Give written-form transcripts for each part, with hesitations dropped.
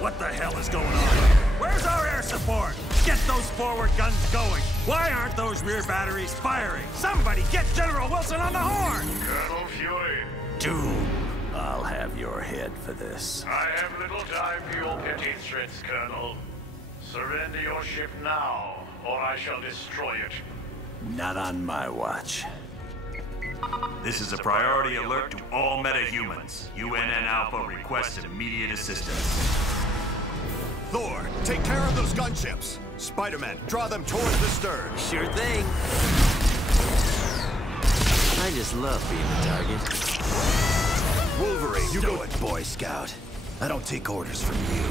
What the hell is going on? Where's our air support? Get those forward guns going. Why aren't those rear batteries firing? Somebody get General Wilson on the horn! Colonel Fury. Doom, I'll have your head for this. I have little time for your petty threats, Colonel. Surrender your ship now, or I shall destroy it. Not on my watch. This is a priority alert to all metahumans. UNN Alpha requests immediate assistance. Thor, take care of those gunships. Spider-Man, draw them towards the stern. Sure thing. I just love being the target. Wolverine, You do it, Boy Scout. I don't take orders from you.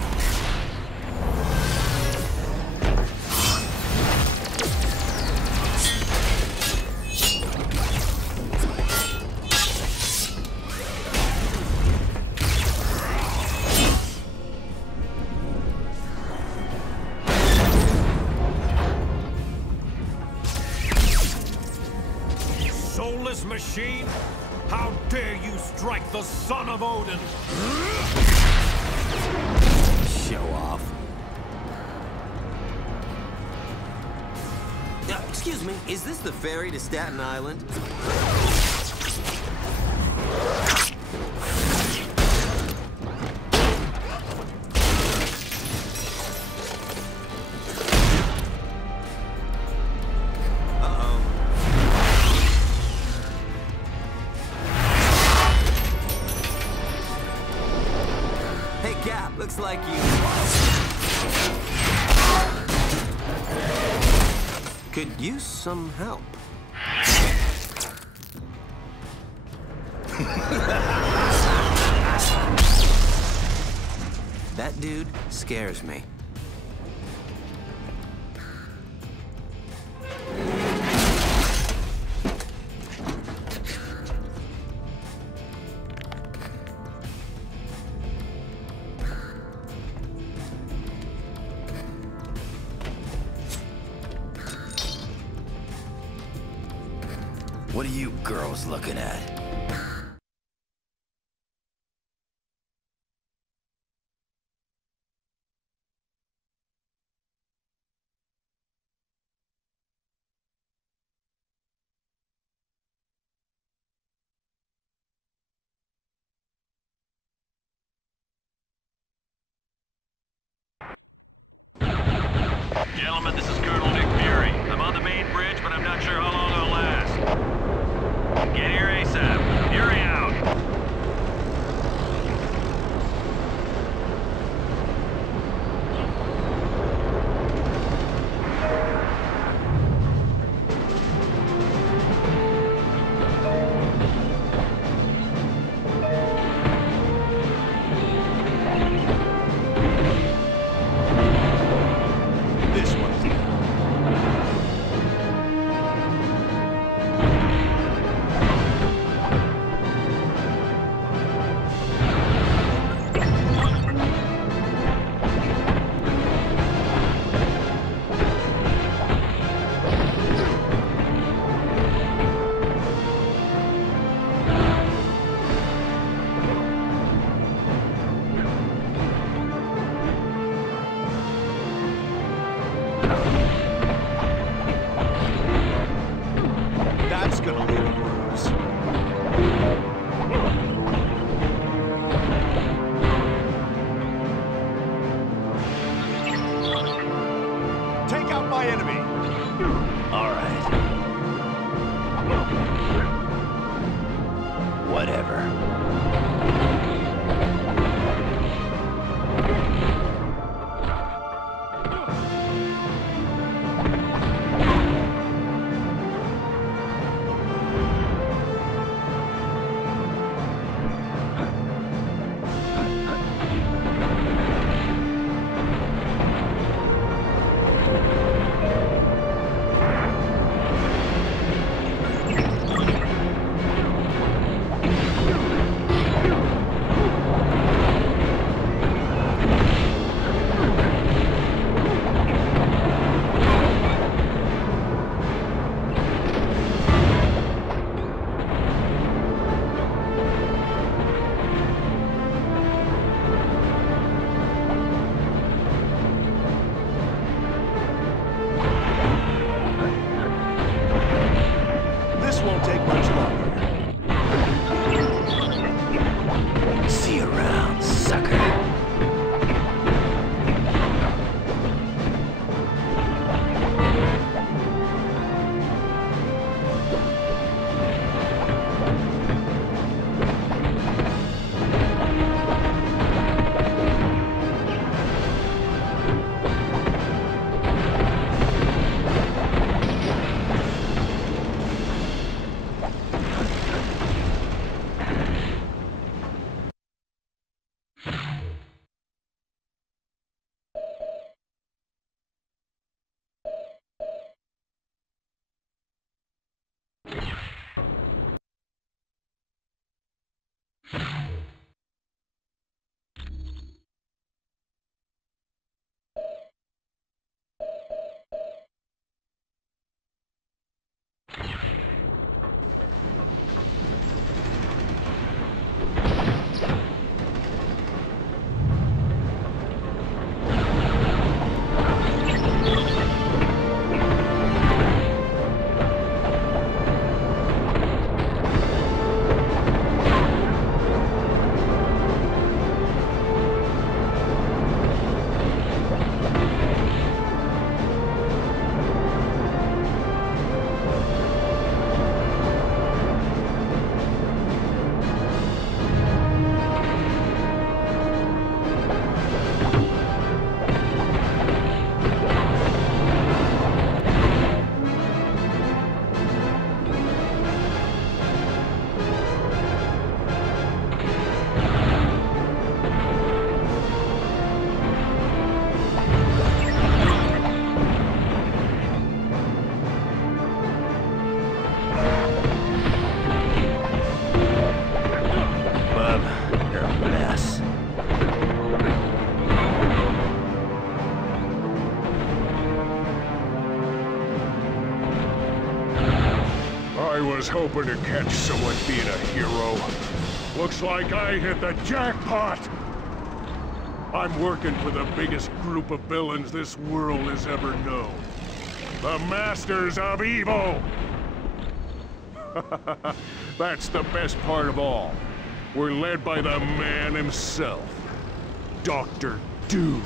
Soulless machine? How dare you strike the son of Odin? Show off. Excuse me, is this the ferry to Staten Island? Looks like you could use some help. That dude scares me. What are you girls looking at? Gentlemen, this is Colonel Nick Fury. I'm on the main bridge, but I'm not sure how long I'll last. Get here ASAP. Fury out. That's gonna leave a bruise. Take out my enemy. All right. Whatever. I was hoping to catch someone being a hero. Looks like I hit the jackpot! I'm working for the biggest group of villains this world has ever known. The Masters of Evil! That's the best part of all. We're led by the man himself, Dr. Doom.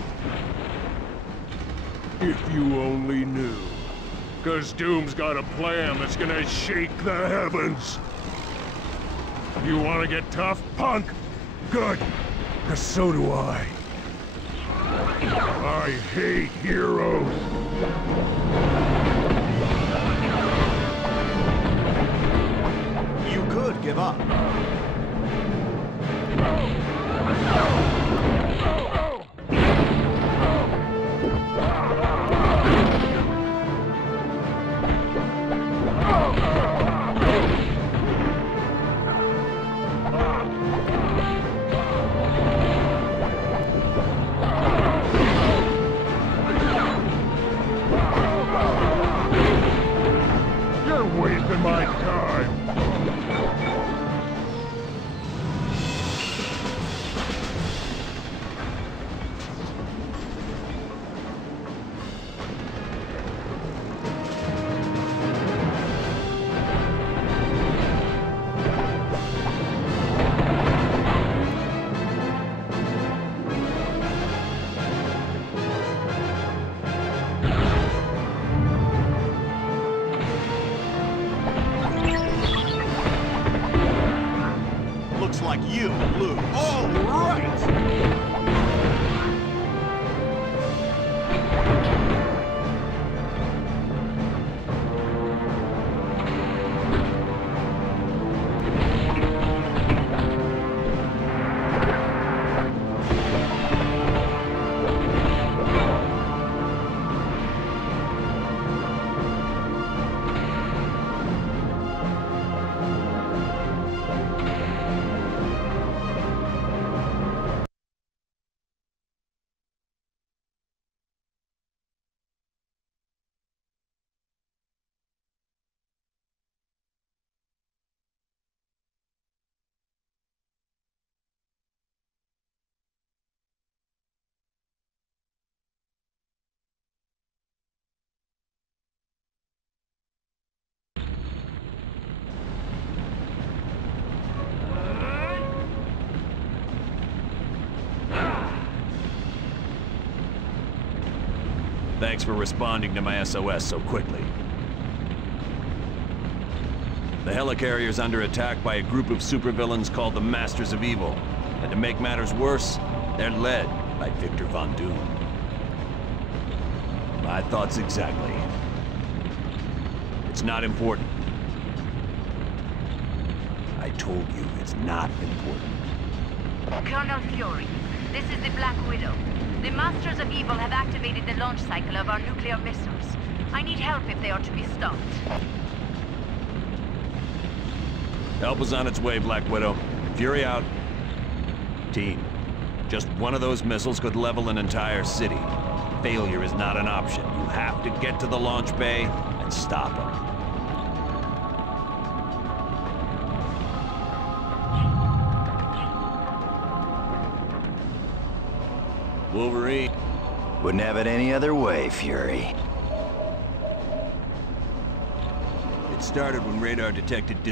If you only knew. 'Cause Doom's got a plan that's gonna shake the heavens. You wanna get tough, punk? Good, 'cause so do I. I hate heroes. You could give up. Wasting my time. Like you lose. All right! Thanks for responding to my SOS so quickly. The helicarrier's under attack by a group of supervillains called the Masters of Evil. And to make matters worse, they're led by Victor Von Doom. My thoughts exactly. It's not important. I told you it's not important. Colonel Fury, this is the Black Widow. The Masters of Evil have activated the launch cycle of our nuclear missiles. I need help if they are to be stopped. Help is on its way, Black Widow. Fury out. Team, just one of those missiles could level an entire city. Failure is not an option. You have to get to the launch bay and stop them. Wolverine. Wouldn't have it any other way, Fury. It started when radar detected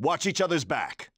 Watch each other's back.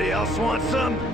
Anybody else want some?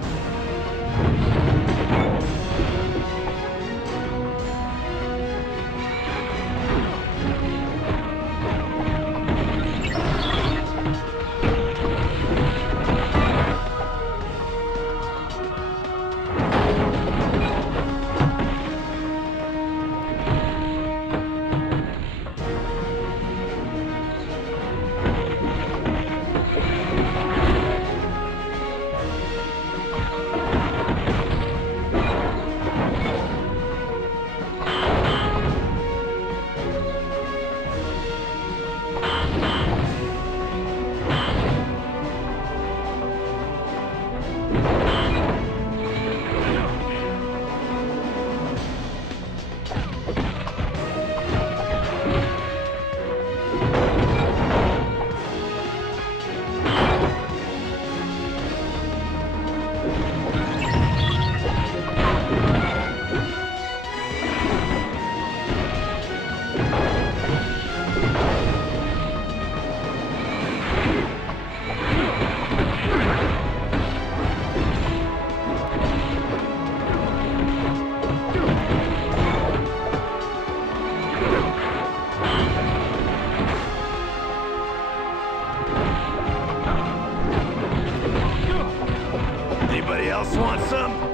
Anybody else want some?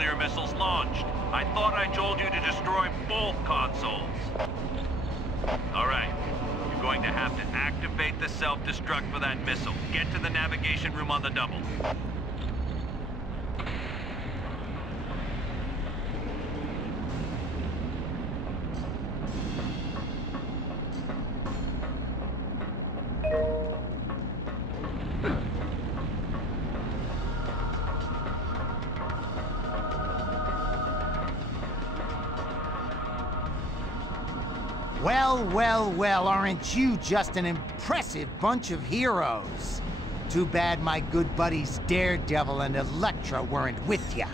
nuclear missiles launched. I thought I told you to destroy both consoles. All right. You're going to have to activate the self-destruct for that missile. Get to the navigation room on the double. Well, aren't you just an impressive bunch of heroes? Too bad my good buddies Daredevil and Elektra weren't with ya.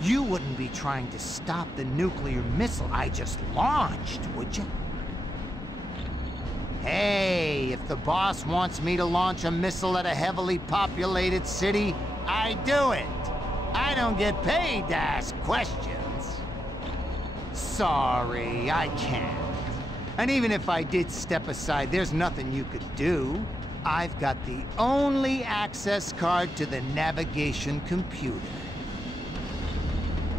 You wouldn't be trying to stop the nuclear missile I just launched, would you? Hey, if the boss wants me to launch a missile at a heavily populated city, I do it. I don't get paid to ask questions. Sorry, I can't. And even if I did step aside, there's nothing you could do. I've got the only access card to the navigation computer.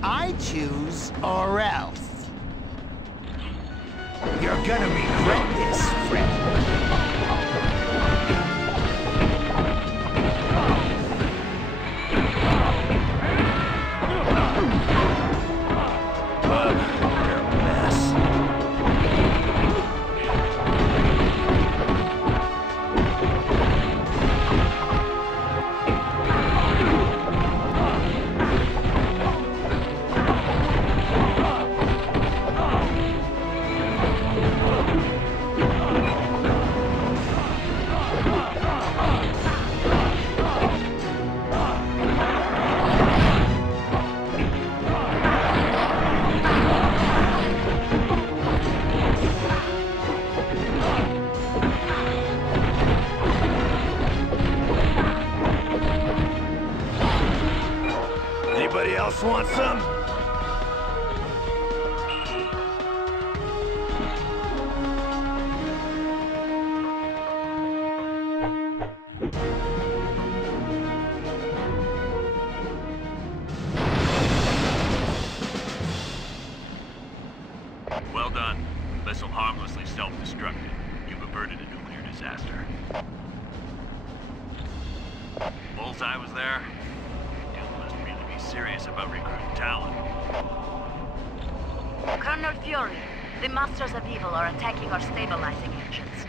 I choose or else. You're gonna regret this, friend. Anybody else want some? Well done. Missile harmlessly self-destructed. You've averted a nuclear disaster. Bullseye was there? You must really be serious about recruiting talent. Colonel Fury, the Masters of Evil are attacking our stabilizing engines.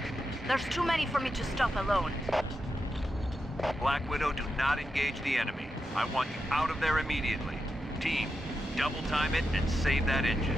There's too many for me to stop alone. Black Widow, do not engage the enemy. I want you out of there immediately. Team, double time it and save that engine.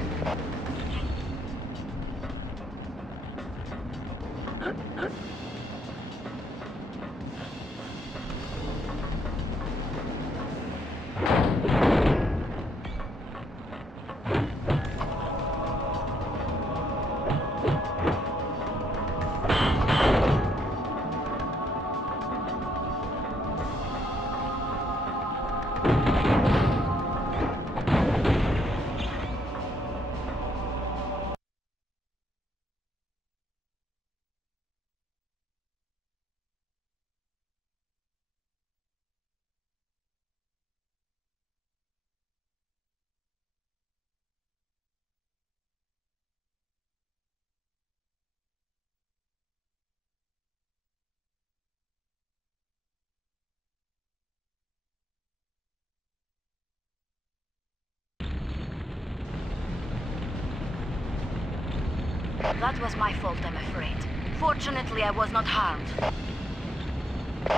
That was my fault, I'm afraid. Fortunately, I was not harmed.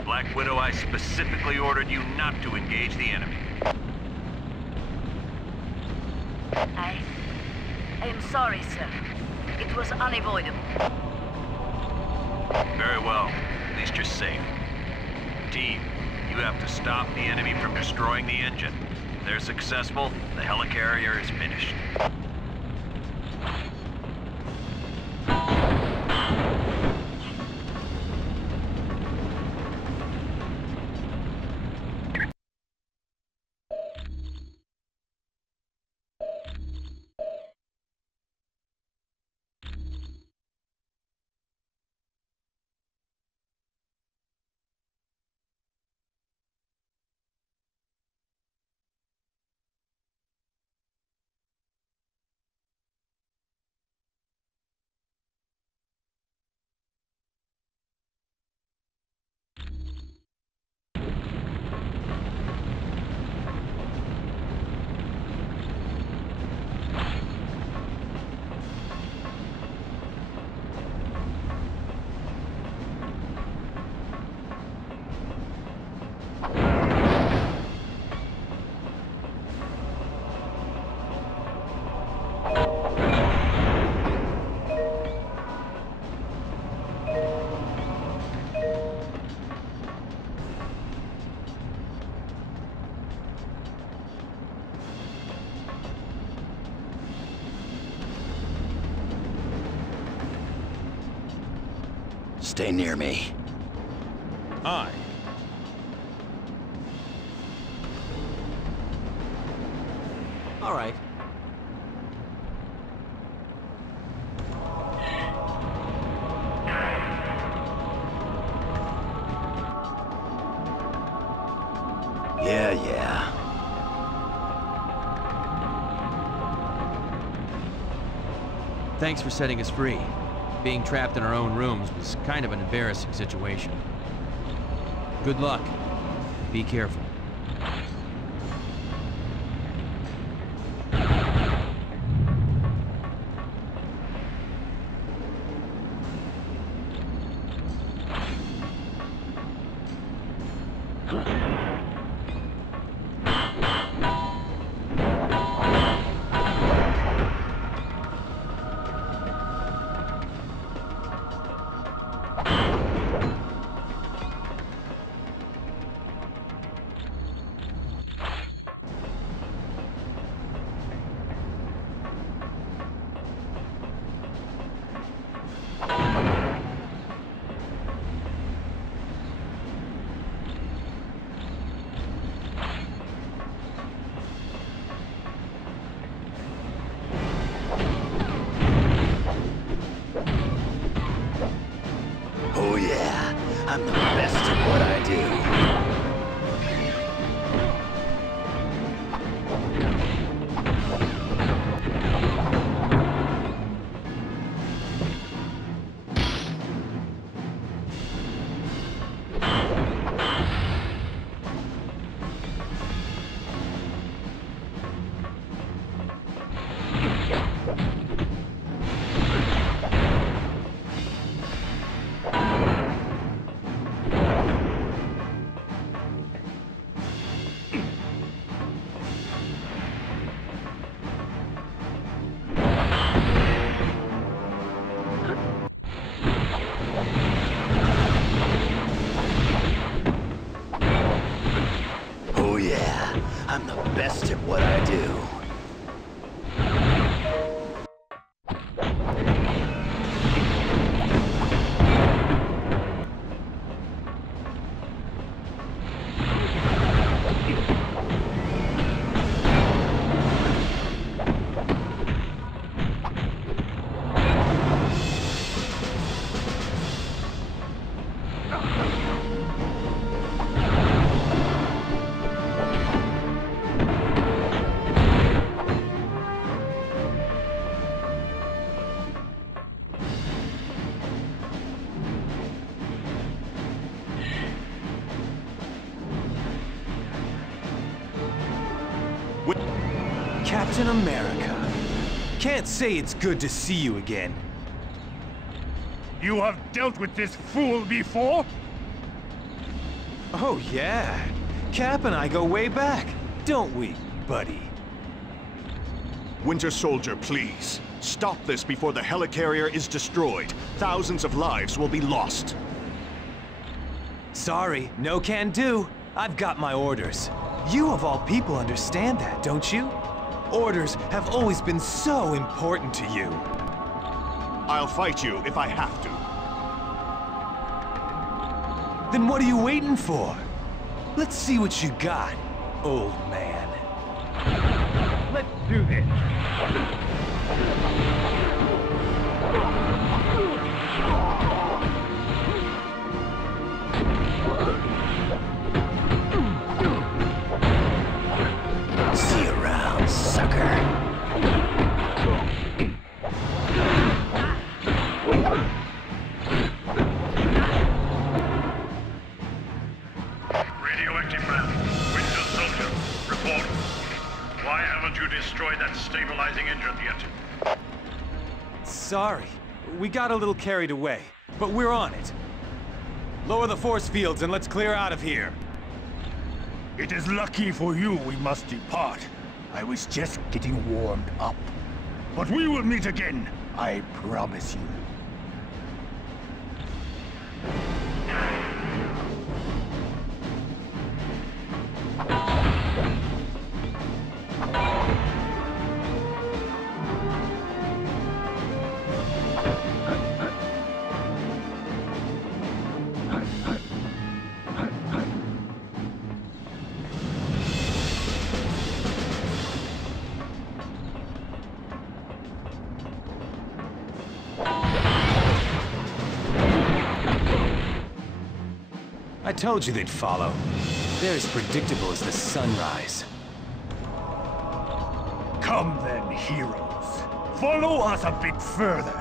Black Widow, I specifically ordered you not to engage the enemy. I am sorry, sir. It was unavoidable. Very well. At least you're safe. Team, you have to stop the enemy from destroying the engine. If they're successful, the helicarrier is finished. stay near me. Aye. All right. Yeah. Thanks for setting us free. Being trapped in our own rooms was kind of an embarrassing situation. Good luck. Be careful. Oh yeah, I'm the best at what I do. Oh yeah, I'm the best at what I do. Captain America. Can't say it's good to see you again. You have dealt with this fool before? Oh yeah. Cap and I go way back, don't we, buddy? Winter Soldier, please. Stop this before the helicarrier is destroyed. Thousands of lives will be lost. Sorry, no can do. I've got my orders. You of all people understand that, don't you? Orders have always been so important to you. I'll fight you if I have to. Then what are you waiting for? Let's see what you got, old man. Let's do this. See you around, sucker. Radioactive round. Winter Soldier, report. Why haven't you destroyed that stabilizing engine yet? Sorry, we got a little carried away, but we're on it. Lower the force fields and let's clear out of here. It is lucky for you we must depart. I was just getting warmed up. But we will meet again, I promise you. I told you they'd follow. They're as predictable as the sunrise. Come then, heroes. Follow us a bit further.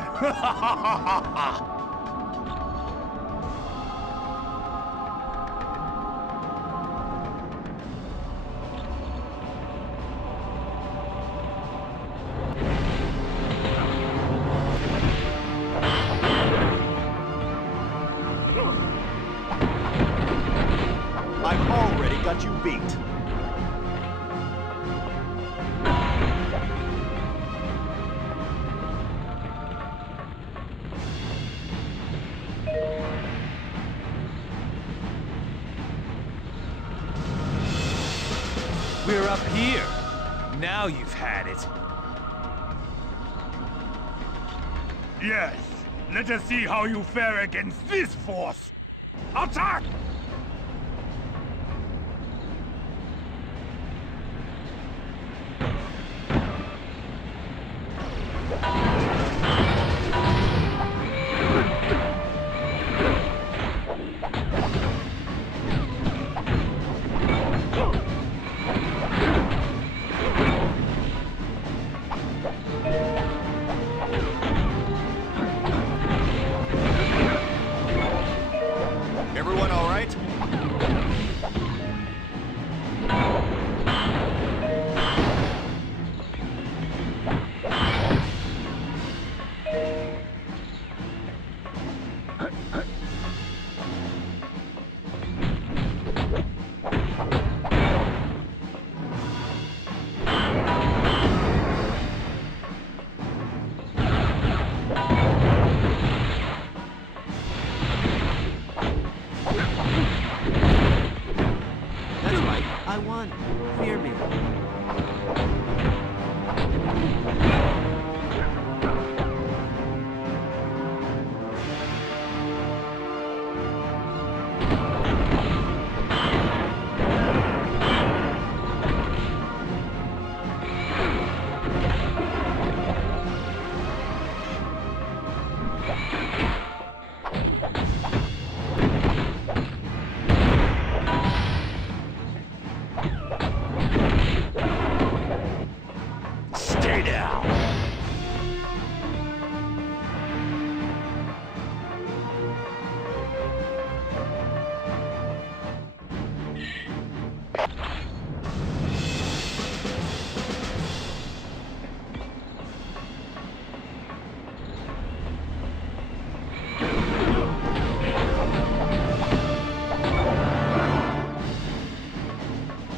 I've already got you beat. We're up here. Now you've had it. Yes. Let us see how you fare against this force. Attack! Everyone all right? That's right, I won. Fear me. Stay down.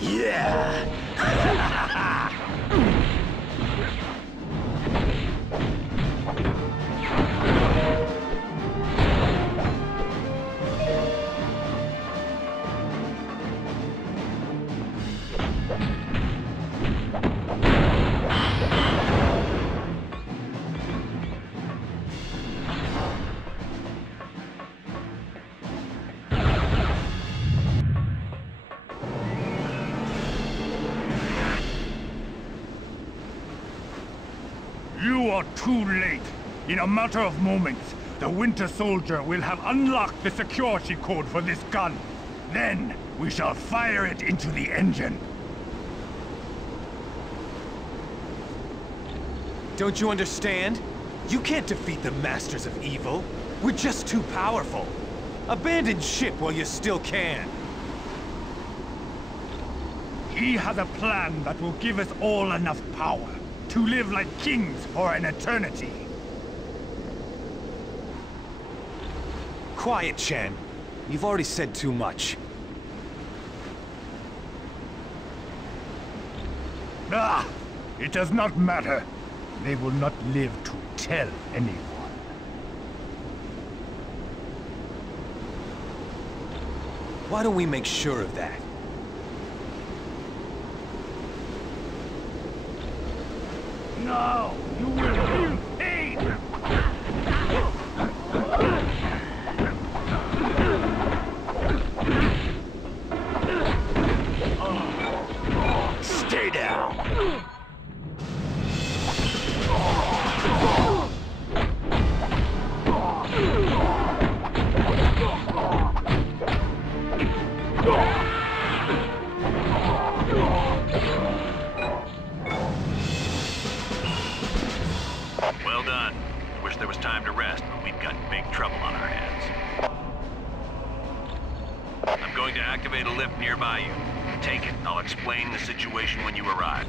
Yeah. You are too late. In a matter of moments, the Winter Soldier will have unlocked the security code for this gun. Then, we shall fire it into the engine. Don't you understand? You can't defeat the Masters of Evil. We're just too powerful. Abandon ship while you still can. He has a plan that will give us all enough power to live like kings for an eternity. Quiet, Chen. You've already said too much. Ah! It does not matter. They will not live to tell anyone. Why don't we make sure of that? No! You will feel pain! Stay down. on our hands. I'm going to activate a lift nearby you. Take it. I'll explain the situation when you arrive.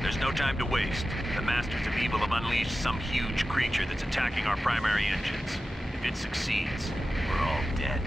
There's no time to waste. The Masters of Evil have unleashed some huge creature that's attacking our primary engines. If it succeeds, we're all dead.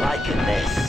liking this.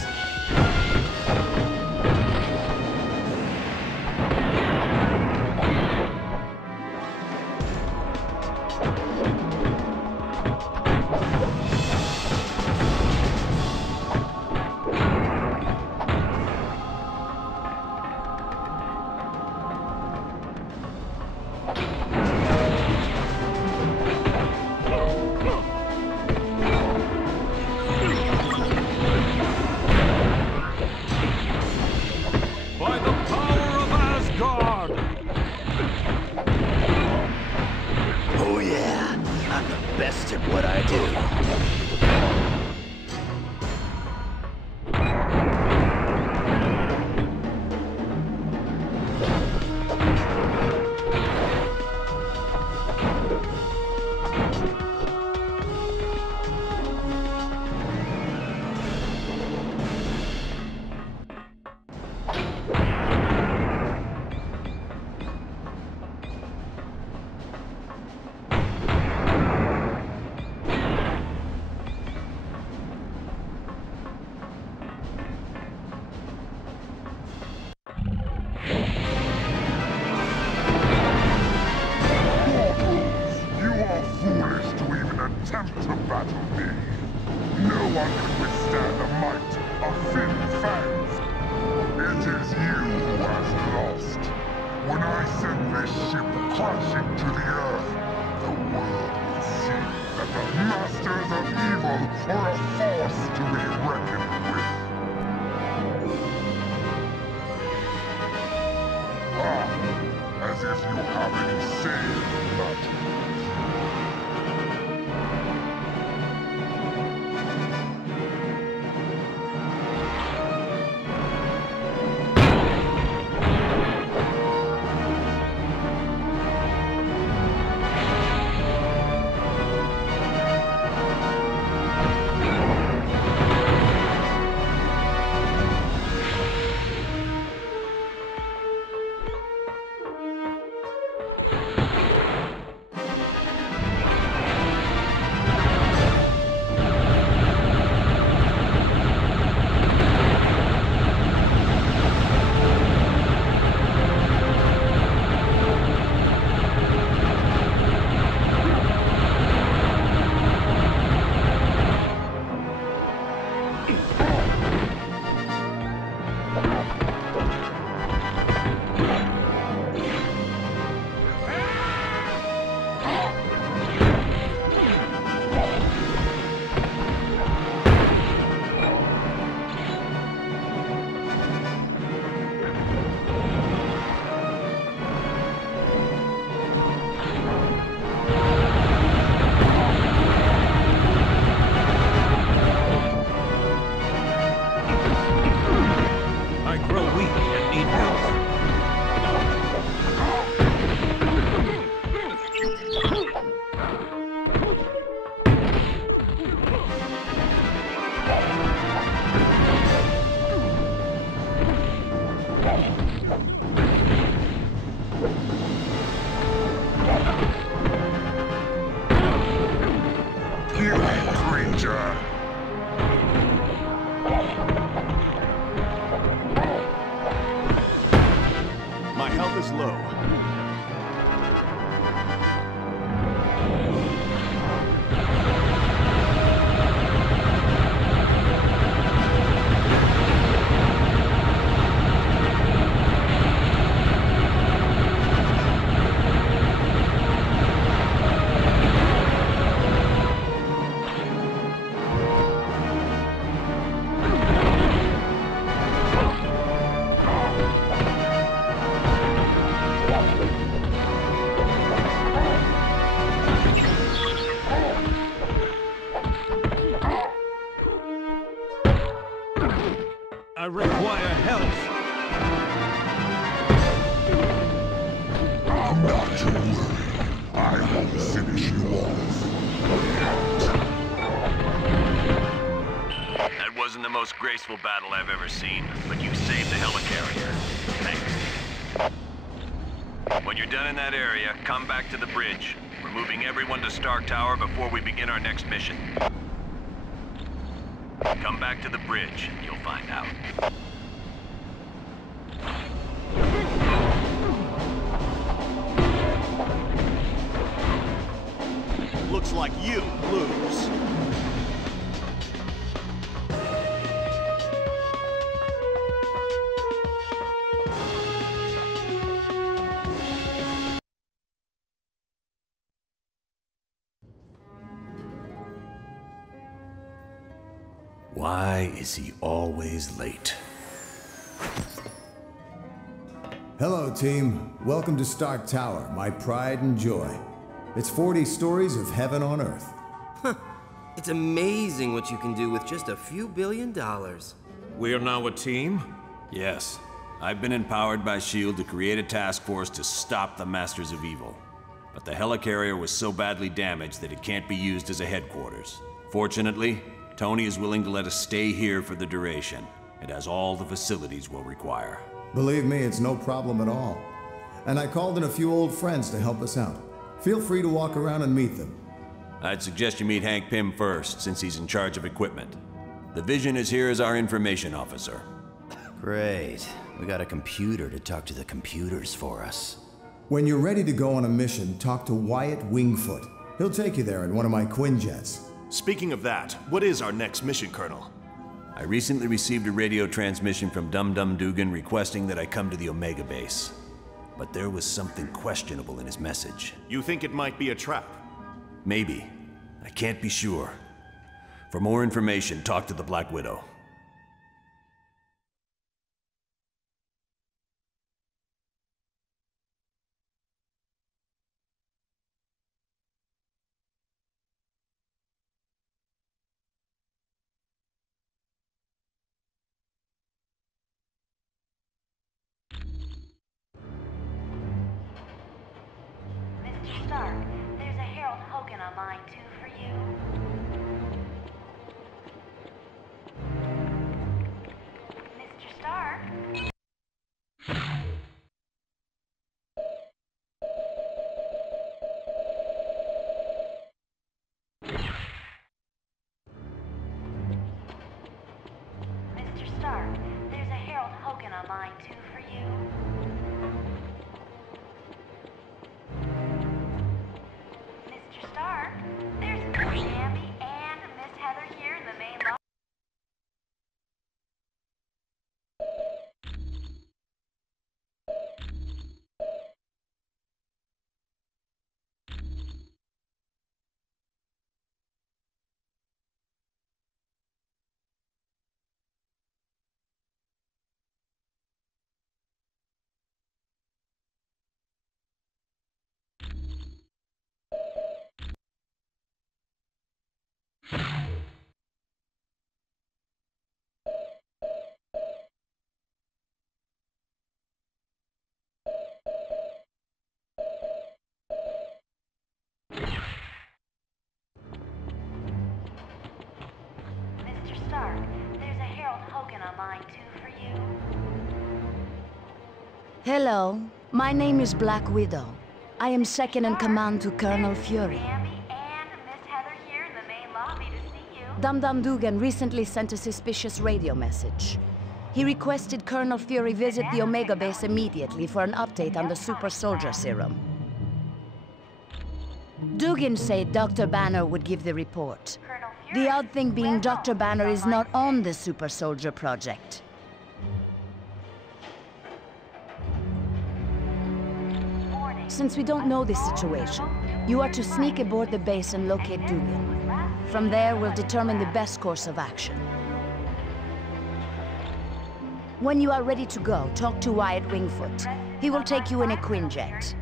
require help. Not to worry. I will finish you off. That wasn't the most graceful battle I've ever seen, but you saved the helicarrier. Thanks. When you're done in that area, come back to the bridge. We're moving everyone to Stark Tower before we begin our next mission. Come Come back to the bridge, and you'll find out. Looks like you lose. Why is he always late? Hello, team. Welcome to Stark Tower, my pride and joy. It's 40 stories of heaven on Earth. It's amazing what you can do with just a few $1 billion. We are now a team? Yes. I've been empowered by S.H.I.E.L.D. to create a task force to stop the Masters of Evil. But the helicarrier was so badly damaged that it can't be used as a headquarters. Fortunately, Tony is willing to let us stay here for the duration. It has all the facilities we'll require. Believe me, it's no problem at all. And I called in a few old friends to help us out. Feel free to walk around and meet them. I'd suggest you meet Hank Pym first, since he's in charge of equipment. The Vision is here as our information officer. Great. We got a computer to talk to the computers for us. When you're ready to go on a mission, talk to Wyatt Wingfoot. He'll take you there in one of my Quinjets. Speaking of that, what is our next mission, Colonel? I recently received a radio transmission from Dum-Dum Dugan requesting that I come to the Omega base. But there was something questionable in his message. You think it might be a trap? Maybe. I can't be sure. For more information, talk to the Black Widow. Mr. Stark, there's a Harold Hogan on line 2 for you. Mr. Stark? Mr. Stark, there's a Harold Hogan on line 2 for you. Mr. Stark, there's Sammy and Miss Heather here in the main lobby. Mr. Stark, there's a Harold Hogan on line 2 for you. Hello, my name is Black Widow. I am second in command to Colonel Fury. Sammy and Miss Heather here in the main lobby to see you. Dum-Dum Dugan recently sent a suspicious radio message. He requested Colonel Fury visit the Omega base immediately for an update on the super soldier serum. Dugan said Dr. Banner would give the report. The odd thing being Dr. Banner is not on the super soldier project. Since we don't know this situation, you are to sneak aboard the base and locate Dugan. From there, we'll determine the best course of action. When you are ready to go, talk to Wyatt Wingfoot. He will take you in a Quinjet.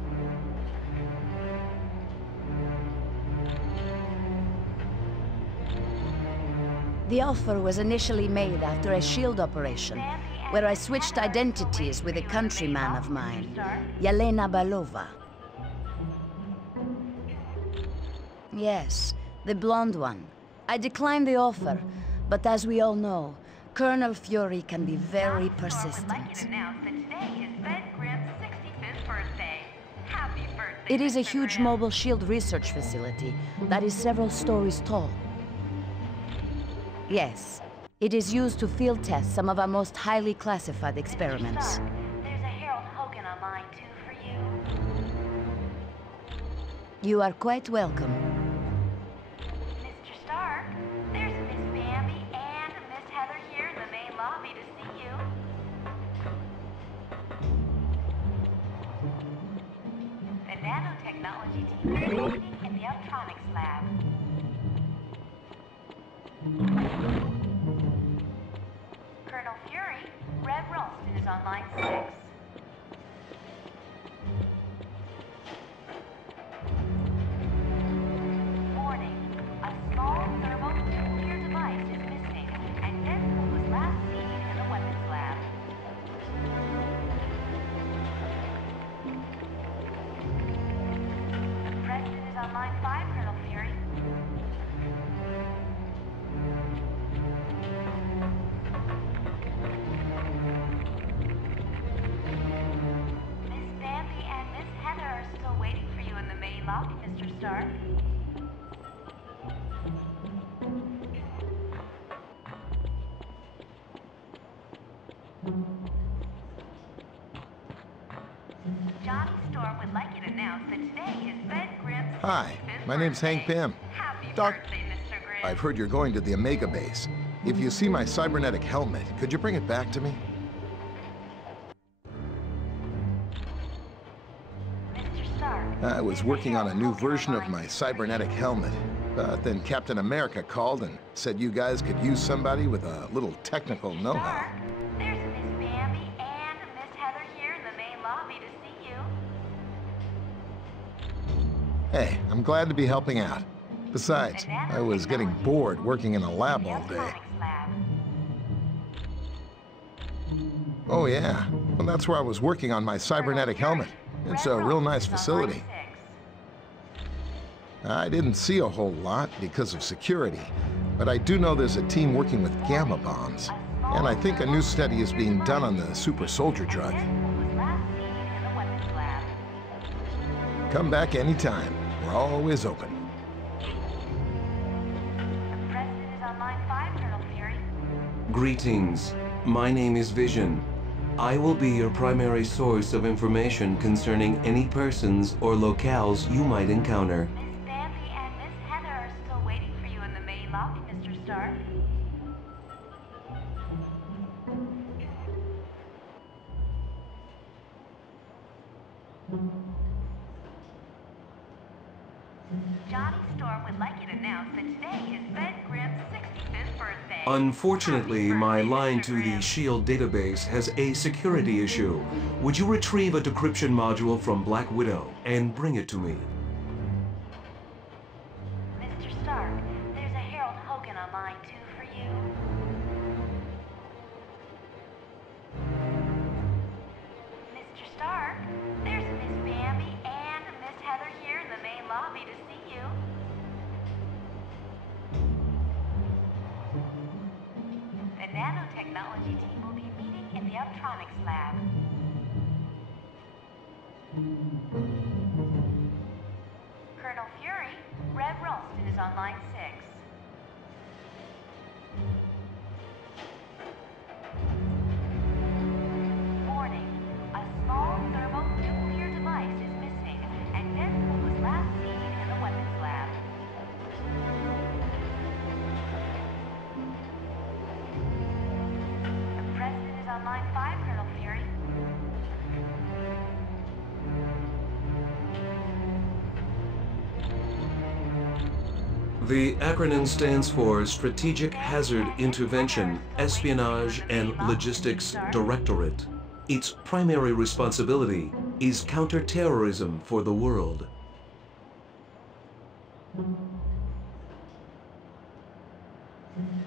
The offer was initially made after a S.H.I.E.L.D. operation, where I switched identities with a countryman of mine, Yelena Belova. Yes, the blonde one. I declined the offer, but as we all know, Colonel Fury can be very persistent. It is a huge mobile S.H.I.E.L.D. research facility that is several stories tall. Yes, It is used to field test some of our most highly classified experiments. There's a Harold Hogan online too for you. You are quite welcome. Mr. Stark, there's Miss Bambi and Miss Heather here in the main lobby to see you. The nanotechnology team is meeting in the electronics lab. Colonel Fury, Red Ralston is on line 6. Warning, a small thermonuclear device is missing, and Deadpool was last seen in the weapons lab. The President is on line 5, Colonel Fury. Miss Bambi and Miss Heather are still waiting for you in the main lobby, Mr. Stark. Johnny Storm would like you to announce that today is Ben Grimm's Hi, 65th my name's Hank Pym. Happy Doc, birthday, Mr. Grimm. I've heard you're going to the Omega base. If you see my cybernetic helmet, could you bring it back to me? Mr. Stark. I was working on a new version of my cybernetic helmet, but then Captain America called and said you guys could use somebody with a little technical know-how. There's Miss Bambi and Miss Heather here in the main lobby to see you. Hey, I'm glad to be helping out. Besides, I was getting bored working in a lab all day. Oh yeah, well that's where I was working on my cybernetic helmet. It's a real nice facility. I didn't see a whole lot because of security, but I do know there's a team working with gamma bombs. And I think a new study is being done on the super soldier drug. Come back anytime. We're always open. The President is on line 5, Colonel Fury. Greetings. My name is Vision. I will be your primary source of information concerning any persons or locales you might encounter. Miss Bambi and Miss Heather are still waiting for you in the main lobby, Mr. Stark. Johnny Storm would like you to announce that today is Ben Grimm's 65th birthday. Unfortunately, my line to the SHIELD database has a security issue. Would you retrieve a decryption module from Black Widow and bring it to me? Mr. Stark, there's a Harold Hogan on line 2 for you. Mr. Stark, there's Miss Bambi and Miss Heather here in the main lobby to see you. The nanotechnology team will be meeting in the electronics lab. Colonel Fury, Red Ralston is on line 6. Warning, a small thermonuclear device is missing, and Deadpool was last seen in the weapons lab. The President is on line 5, Colonel Fury. The acronym stands for Strategic Hazard Intervention, Espionage and Logistics Directorate. Its primary responsibility is counterterrorism for the world.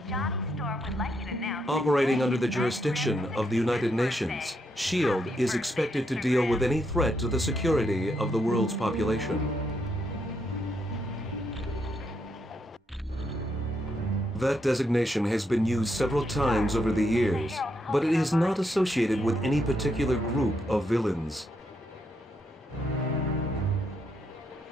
Johnny Storm would like you to announce Operating under the jurisdiction of the United Nations, SHIELD is expected to deal with any threat to the security of the world's population. That designation has been used several times over the years, but it is not associated with any particular group of villains.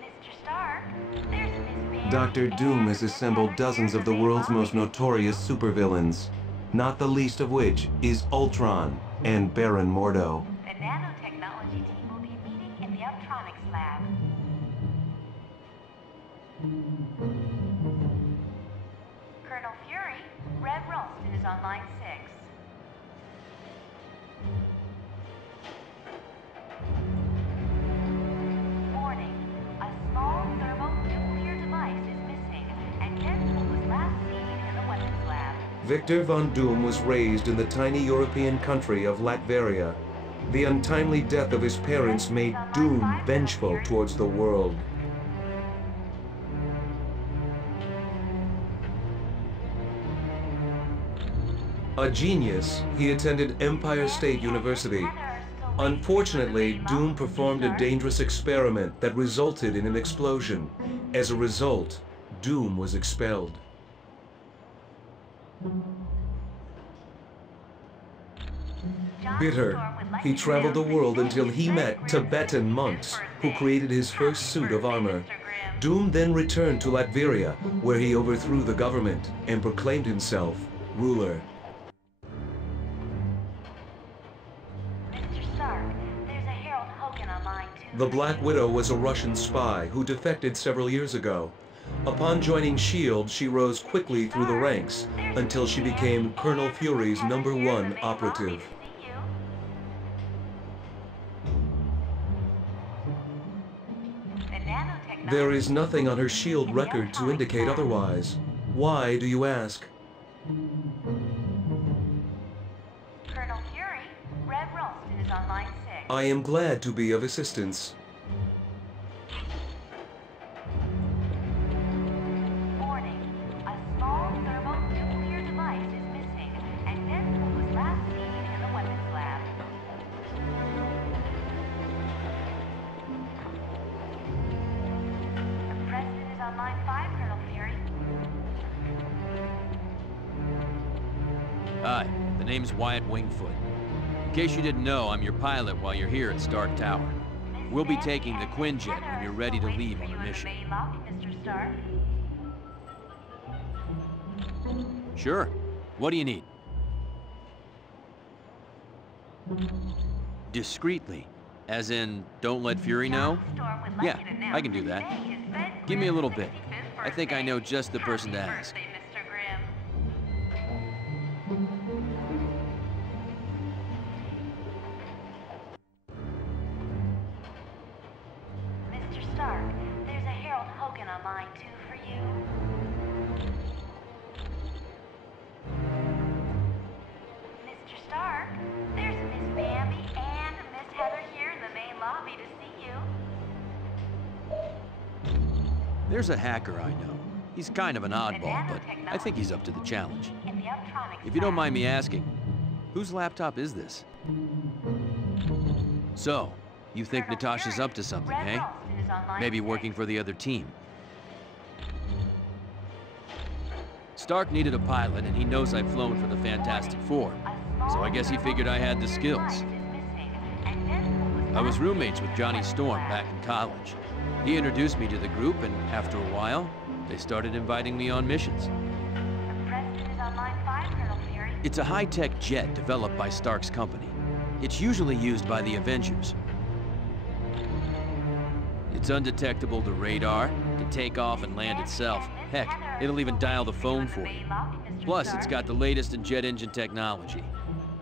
Mr. Stark, there's Miss Bambi. Dr. Doom has assembled dozens of the world's most notorious supervillains. not the least of which is Ultron and Baron Mordo. The nanotechnology team will be meeting in the optronics lab. Colonel Fury, Red Ralston is on line 6. Warning, a small thermonuclear device is missing, and Deadpool was last seen in the weapons lab. Victor Von Doom was raised in the tiny European country of Latveria. The untimely death of his parents made Doom vengeful towards the world. A genius, he attended Empire State University. Unfortunately, Doom performed a dangerous experiment that resulted in an explosion. As a result, Doom was expelled. Bitter, he traveled the world until he met Tibetan monks, who created his first suit of armor. Doom then returned to Latveria, where he overthrew the government and proclaimed himself ruler. The Black Widow was a Russian spy who defected several years ago. Upon joining S.H.I.E.L.D., she rose quickly through the ranks until she became Colonel Fury's #1 operative. There is nothing on her S.H.I.E.L.D. record to indicate otherwise. Why, do you ask? Colonel Fury, Red Ralston is on line 6. I am glad to be of assistance. Warning, a small thermonuclear device is missing, and Deadpool was last seen in the weapons lab. The President is on line 5, Colonel Fury. Hi, the name's Wyatt Wingfoot. In case you didn't know, I'm your pilot while you're here at Stark Tower. We'll be taking the Quinjet when you're ready to leave on the mission. Mr. Stark. Sure. What do you need? Discreetly. As in, don't let Fury know? Yeah, I can do that. Give me a little bit. I think I know just the person to ask. Mr. Stark, there's a Harold Hogan on line 2 for you. Mr. Stark, there's Miss Bambi and Miss Heather here in the main lobby to see you. There's a hacker I know. He's kind of an oddball, but I think he's up to the challenge. If you don't mind me asking, whose laptop is this? So, you think Natasha's up to something, eh? Maybe working for the other team. Stark needed a pilot, and he knows I've flown for the Fantastic Four, so I guess he figured I had the skills. I was roommates with Johnny Storm back in college. He introduced me to the group, and after a while, they started inviting me on missions. It's a high-tech jet developed by Stark's company. It's usually used by the Avengers. It's undetectable to radar, to take off and land itself. Heck, it'll even dial the phone for you. Plus, it's got the latest in jet engine technology.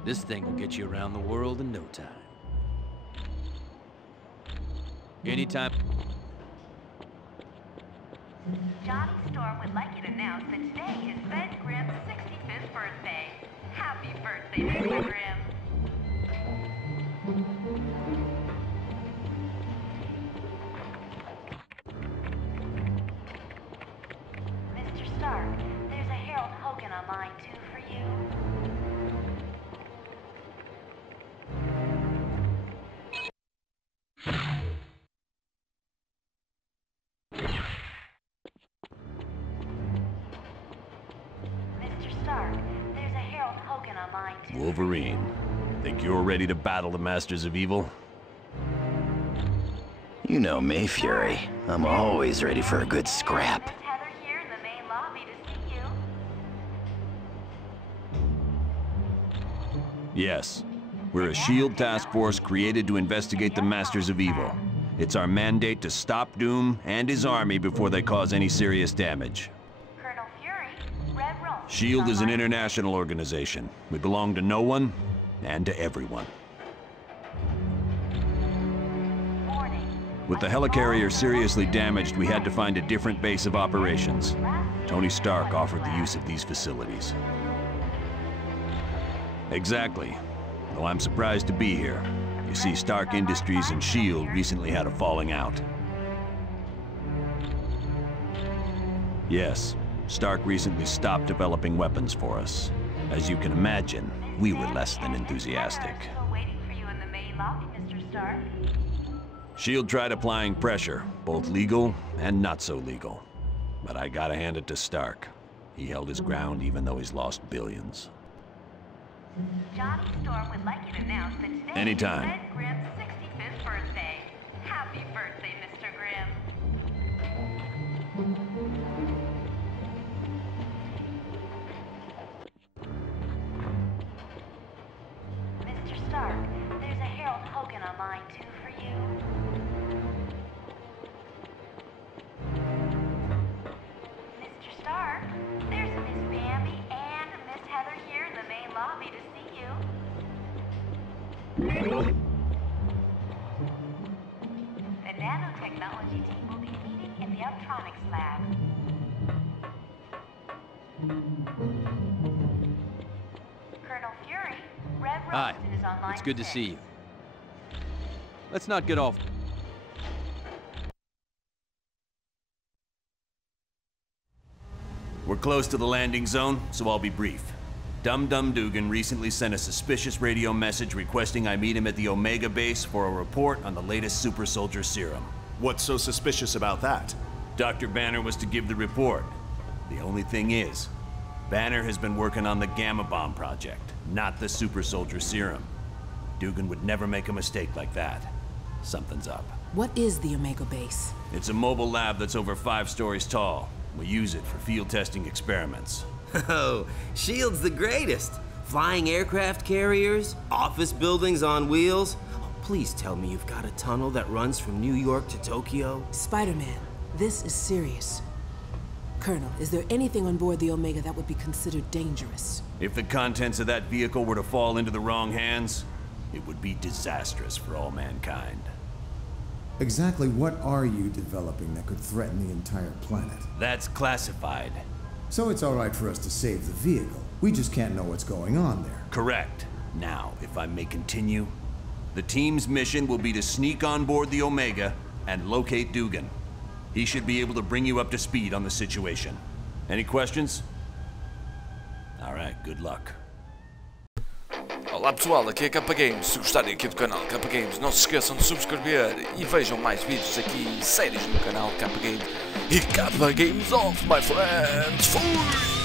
This thing will get you around the world in no time. Anytime. Johnny Storm would like you to announce that today is Ben Grimm's 65th birthday. Happy birthday, Mr. Grimm. Mr. Stark, there's a Harold Hogan on line 2 for you. Mr. Stark, there's a Harold Hogan on line 2. Wolverine, think you're ready to battle the Masters of Evil? You know me, Fury. I'm always ready for a good scrap. Miss Heather here in the main lobby to see you. Yes. We're a SHIELD task force created to investigate the Masters of Evil. It's our mandate to stop Doom and his army before they cause any serious damage. SHIELD is an international organization. We belong to no one and to everyone. With the helicarrier seriously damaged, we had to find a different base of operations. Tony Stark offered the use of these facilities. Exactly. Though I'm surprised to be here. You see, Stark Industries and SHIELD recently had a falling out. Yes, Stark recently stopped developing weapons for us. As you can imagine, we were less than enthusiastic. SHIELD tried applying pressure, both legal and not so legal. But I gotta hand it to Stark. He held his ground even though he's lost billions. Johnny Storm would like you to announce that today Anytime. is Red Grimm's 65th birthday. Happy birthday, Mr. Grimm. Mr. Stark, there's a Harold Hogan on line 2 for you. Mr. Stark, there's Miss Bambi and Miss Heather here in the main lobby to see you. The nanotechnology team will be meeting in the Optronics lab. Colonel Fury, Red Hi. Roasted is on line It's good to 6. see you. Let's not get off. We're close to the landing zone, so I'll be brief. Dum-Dum Dugan recently sent a suspicious radio message requesting I meet him at the Omega base for a report on the latest super soldier serum. What's so suspicious about that? Dr. Banner was to give the report. The only thing is, Banner has been working on the Gamma Bomb project, not the super soldier serum. Dugan would never make a mistake like that. Something's up. What is the Omega base? It's a mobile lab that's over 5 stories tall. We use it for field testing experiments. Oh, SHIELD's the greatest. Flying aircraft carriers, office buildings on wheels. Oh, please tell me you've got a tunnel that runs from New York to Tokyo. Spider-Man, this is serious. Colonel, is there anything on board the Omega that would be considered dangerous? If the contents of that vehicle were to fall into the wrong hands, it would be disastrous for all mankind. Exactly what are you developing that could threaten the entire planet? That's classified. So it's all right for us to save the vehicle. We just can't know what's going on there. Correct. Now, if I may continue, the team's mission will be to sneak on board the Omega and locate Dugan. He should be able to bring you up to speed on the situation. Any questions? All right, good luck. Olá pessoal, aqui é Kgames. Se gostarem aqui do canal Kgames, não se esqueçam de subscrever e vejam mais vídeos aqui, séries no canal Kgames. E Kgames off, my friends! Fui!